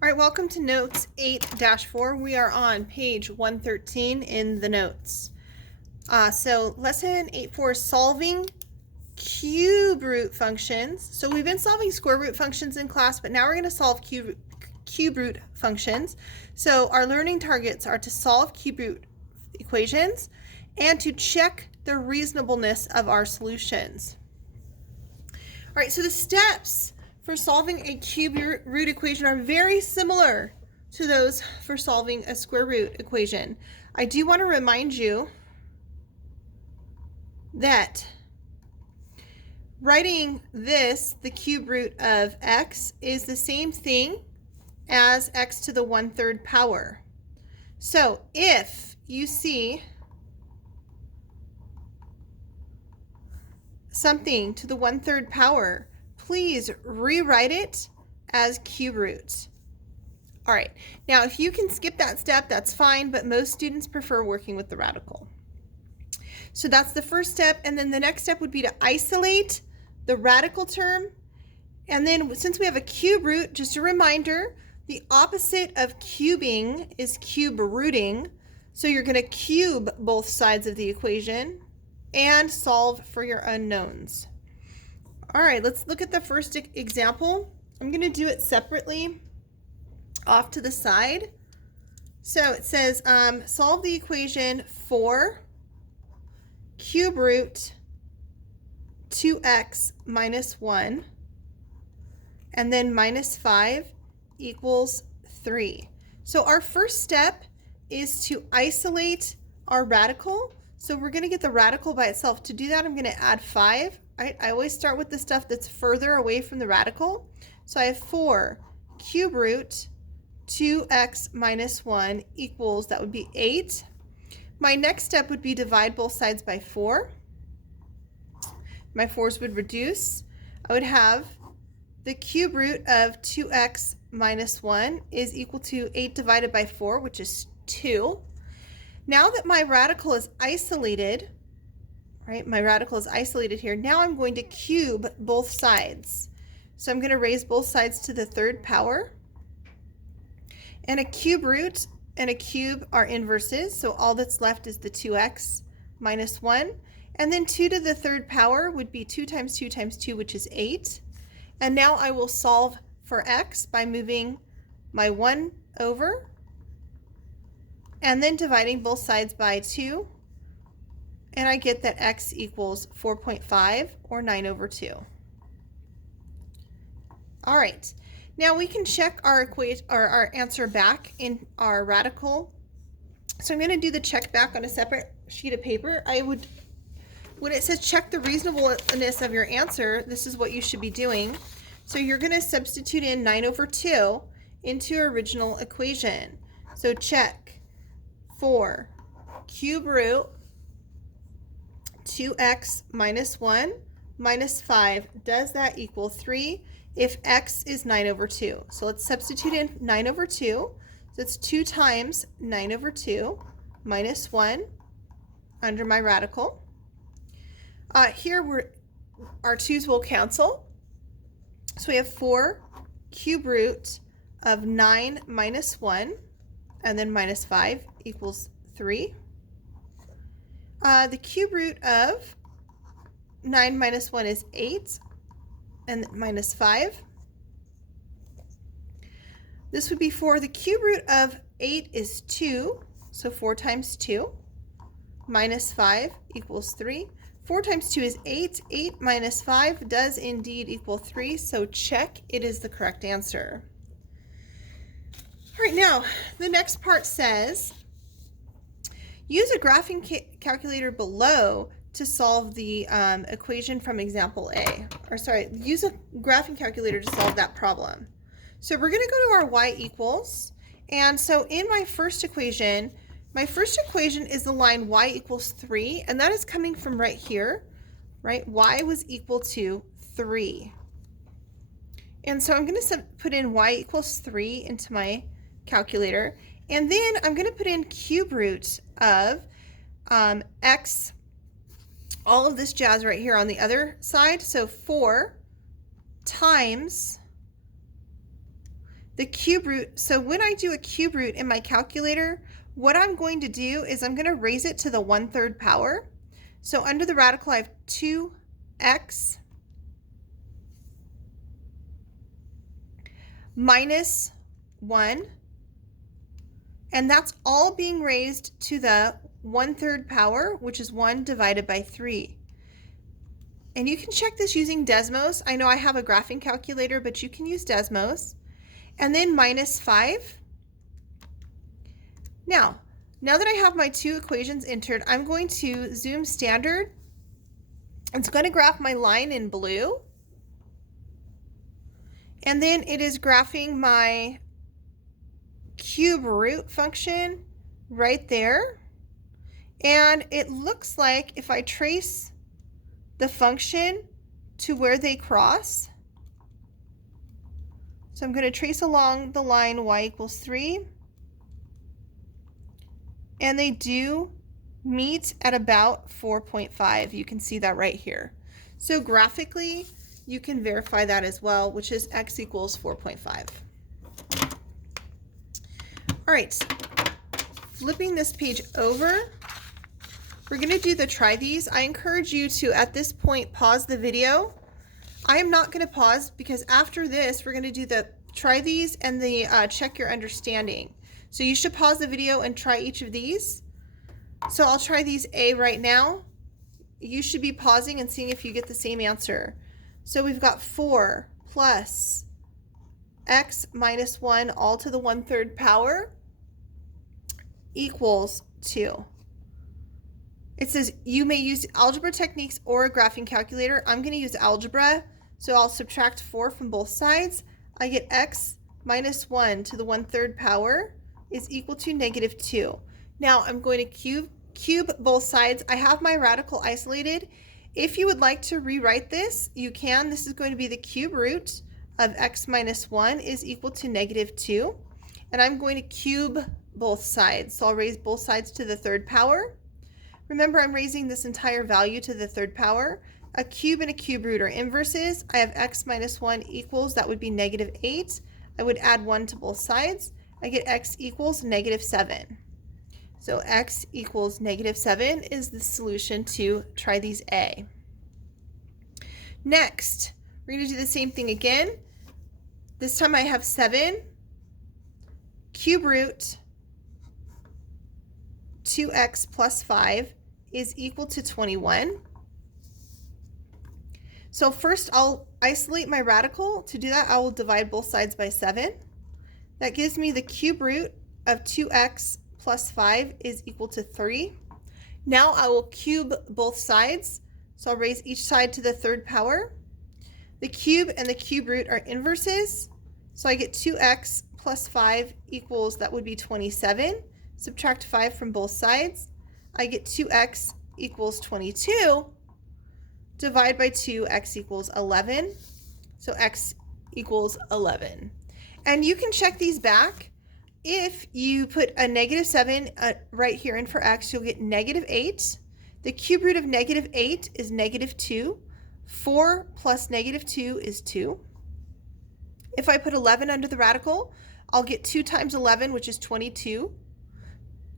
All right, welcome to Notes 8-4. We are on page 113 in the notes. So lesson 8-4 is solving cube root functions. So we've been solving square root functions in class, but now we're going to solve cube root functions. So our learning targets are to solve cube root equations and to check the reasonableness of our solutions. All right, so the steps for solving a cube root equation are very similar to those for solving a square root equation. I do want to remind you that writing this, the cube root of x, is the same thing as x to the 1/3 power. So if you see something to the 1/3 power, please rewrite it as cube root. All right, now if you can skip that step, that's fine, but most students prefer working with the radical. So that's the first step, and then the next step would be to isolate the radical term. And then since we have a cube root, just a reminder, the opposite of cubing is cube rooting. So you're going to cube both sides of the equation and solve for your unknowns. All right, let's look at the first example. I'm going to do it separately off to the side. So it says solve the equation for cube root 2x minus 1 and then minus 5 equals 3. So our first step is to isolate our radical. So we're going to get the radical by itself. To do that, I'm going to add 5. I always start with the stuff that's further away from the radical. So I have 4 cube root 2x minus 1 equals, that would be 8. My next step would be divide both sides by 4. My 4's would reduce. I would have the cube root of 2x minus 1 is equal to 8 divided by 4, which is 2. Now that my radical is isolated, right, my radical is isolated here, now I'm going to cube both sides. So I'm going to raise both sides to the 3rd power. And a cube root and a cube are inverses, so all that's left is the 2x minus 1. And then 2 to the 3rd power would be 2 times 2 times 2, which is 8. And now I will solve for x by moving my 1 over and then dividing both sides by 2. And I get that x equals 4.5 or 9 over 2. All right. Now we can check our equation or our answer back in our radical. So I'm going to do the check back on a separate sheet of paper. When it says check the reasonableness of your answer, this is what you should be doing. So you're going to substitute in 9 over 2 into your original equation. So check for cube root 2x minus 1 minus 5. Does that equal 3 if x is 9 over 2? So let's substitute in 9 over 2. So it's 2 times 9 over 2 minus 1 under my radical. Here our 2's will cancel. So we have 4 cube root of 9 minus 1 and then minus 5 equals 3. The cube root of 9 minus 1 is 8 and minus 5. This would be 4. The cube root of 8 is 2, so 4 times 2 minus 5 equals 3. 4 times 2 is 8. 8 minus 5 does indeed equal 3, so check, it is the correct answer. All right, now the next part says use a graphing calculator below to solve the equation from example A. Use a graphing calculator to solve that problem. So we're going to go to our y equals. And so in my first equation is the line y equals 3, and that is coming from right here, right? Y was equal to 3. And so I'm going to put in y equals 3 into my calculator, and then I'm going to put in cube root of x, all of this jazz right here on the other side. So 4 times the cube root. So when I do a cube root in my calculator, what I'm going to do is I'm going to raise it to the 1/3 power. So under the radical, I have 2x minus 1, and that's all being raised to the 1/3 power, which is 1 divided by 3. And you can check this using Desmos. I know I have a graphing calculator, but you can use Desmos. And then minus 5. Now that I have my two equations entered, I'm going to zoom standard. It's going to graph my line in blue. And then it is graphing my cube root function right there. And it looks like if I trace the function to where they cross, so I'm going to trace along the line y equals 3, and they do meet at about 4.5. You can see that right here. So graphically, you can verify that as well, which is x equals 4.5. All right, flipping this page over, we're going to do the try these. I encourage you to, at this point, pause the video. I am not going to pause because after this, we're going to do the try these and the check your understanding. So you should pause the video and try each of these. So I'll try these A right now. You should be pausing and seeing if you get the same answer. So we've got 4 plus x minus 1 all to the 1/3 power equals 2. It says you may use algebra techniques or a graphing calculator. I'm going to use algebra, so I'll subtract 4 from both sides. I get x minus 1 to the 1/3 power is equal to -2. Now I'm going to cube both sides. I have my radical isolated. If you would like to rewrite this, you can. This is going to be the cube root of x minus 1 is equal to -2. And I'm going to cube both sides. So I'll raise both sides to the 3rd power. Remember, I'm raising this entire value to the 3rd power. A cube and a cube root are inverses. I have x minus 1 equals, that would be -8. I would add 1 to both sides. I get x equals -7. So x equals -7 is the solution to try these A. Next, we're going to do the same thing again. This time I have 7 cube root 2x plus 5 is equal to 21. So first I'll isolate my radical. To do that, I will divide both sides by 7. That gives me the cube root of 2x plus 5 is equal to 3. Now I will cube both sides. So I'll raise each side to the 3rd power. The cube and the cube root are inverses. So I get 2x plus 5 equals, that would be 27. Subtract 5 from both sides. I get 2x equals 22. Divide by 2, x equals 11. So x equals 11. And you can check these back. If you put a -7 right here in for x, you'll get -8. The cube root of -8 is -2. 4 plus -2 is 2. If I put 11 under the radical, I'll get 2 times 11, which is 22.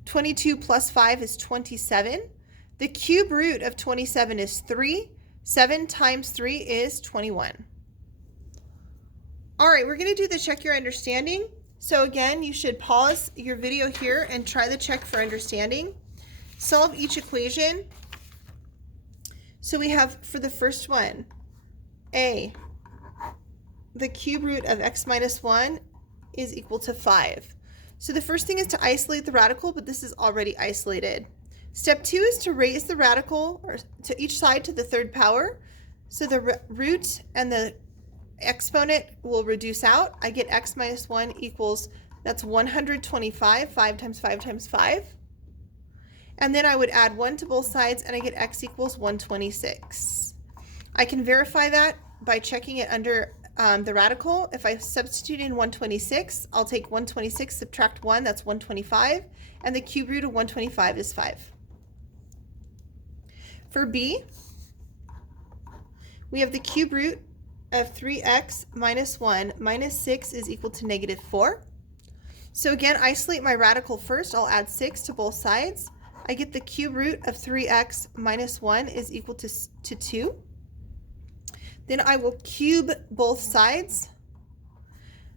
22 plus 5 is 27. The cube root of 27 is 3. 7 times 3 is 21. All right, we're going to do the check your understanding. So again, you should pause your video here and try the check for understanding. Solve each equation. So we have, for the first one, A, the cube root of x minus 1 is equal to 5. So the first thing is to isolate the radical, but this is already isolated. Step 2 is to raise the radical or to each side to the 3rd power. So the root and the exponent will reduce out. I get x minus 1 equals, that's 125, 5 times 5 times 5. And then I would add 1 to both sides and I get x equals 126. I can verify that by checking it under the radical. If I substitute in 126, I'll take 126, subtract 1, that's 125, and the cube root of 125 is 5. For B, we have the cube root of 3x minus 1 minus 6 is equal to negative 4. So again, isolate my radical first. I'll add 6 to both sides. I get the cube root of 3x minus 1 is equal to 2. Then I will cube both sides.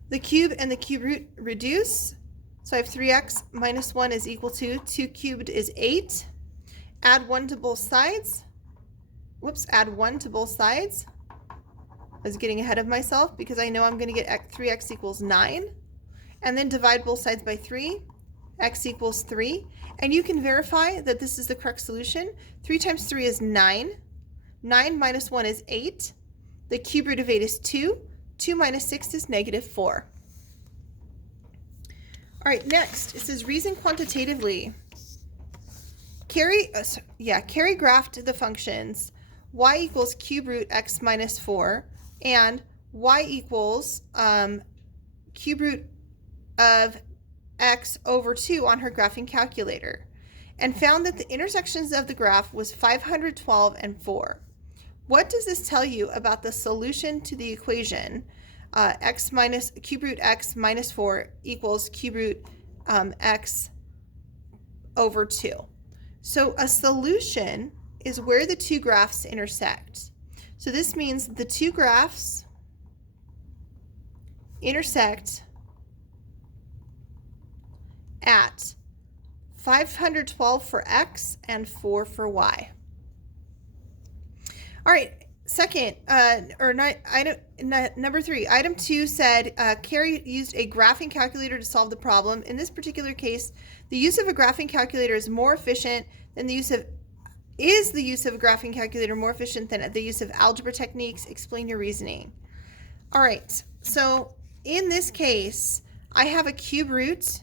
The cube and the cube root reduce. So I have 3x minus 1 is equal to 2 cubed is 8. Add 1 to both sides. Whoops, add 1 to both sides. I was getting ahead of myself because I know I'm going to get 3x equals 9. And then divide both sides by 3. X equals 3. And you can verify that this is the correct solution. 3 times 3 is 9. 9 minus 1 is 8. The cube root of 8 is 2. 2 minus 6 is negative 4. All right, next, it says reason quantitatively. Carry graphed the functions y equals cube root x minus 4 and y equals cube root of x over 2 on her graphing calculator, and found that the intersections of the graph was 512 and 4. What does this tell you about the solution to the equation x minus cube root x minus 4 equals cube root x over 2? So a solution is where the two graphs intersect. So this means the two graphs intersect at 512 for x and 4 for y. All right, second, number 3, item 2 said Carrie used a graphing calculator to solve the problem. In this particular case, the use of a graphing calculator is more efficient than the use of a graphing calculator more efficient than the use of algebra techniques? Explain your reasoning. All right, so in this case, I have a cube root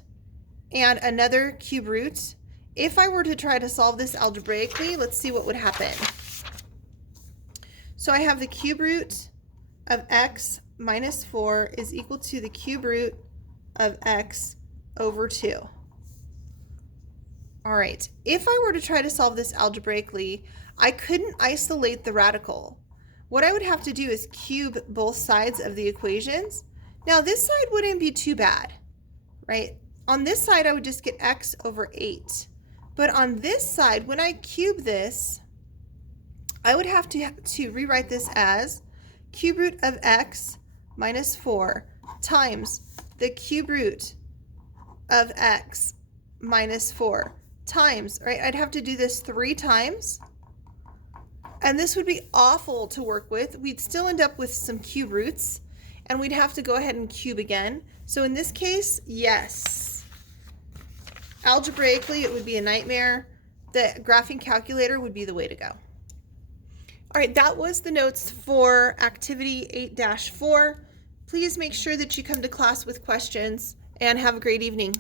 and another cube root. If I were to try to solve this algebraically, let's see what would happen. So I have the cube root of x minus 4 is equal to the cube root of x over 2. All right, if I were to try to solve this algebraically, I couldn't isolate the radical. What I would have to do is cube both sides of the equations. Now this side wouldn't be too bad, right? On this side, I would just get x over 8. But on this side, when I cube this, I would have to rewrite this as cube root of x minus 4 times the cube root of x minus 4 times, right? I'd have to do this 3 times. And this would be awful to work with. We'd still end up with some cube roots, and we'd have to go ahead and cube again. So in this case, yes. Algebraically, it would be a nightmare. The graphing calculator would be the way to go. All right, that was the notes for activity 8-4. Please make sure that you come to class with questions, and have a great evening.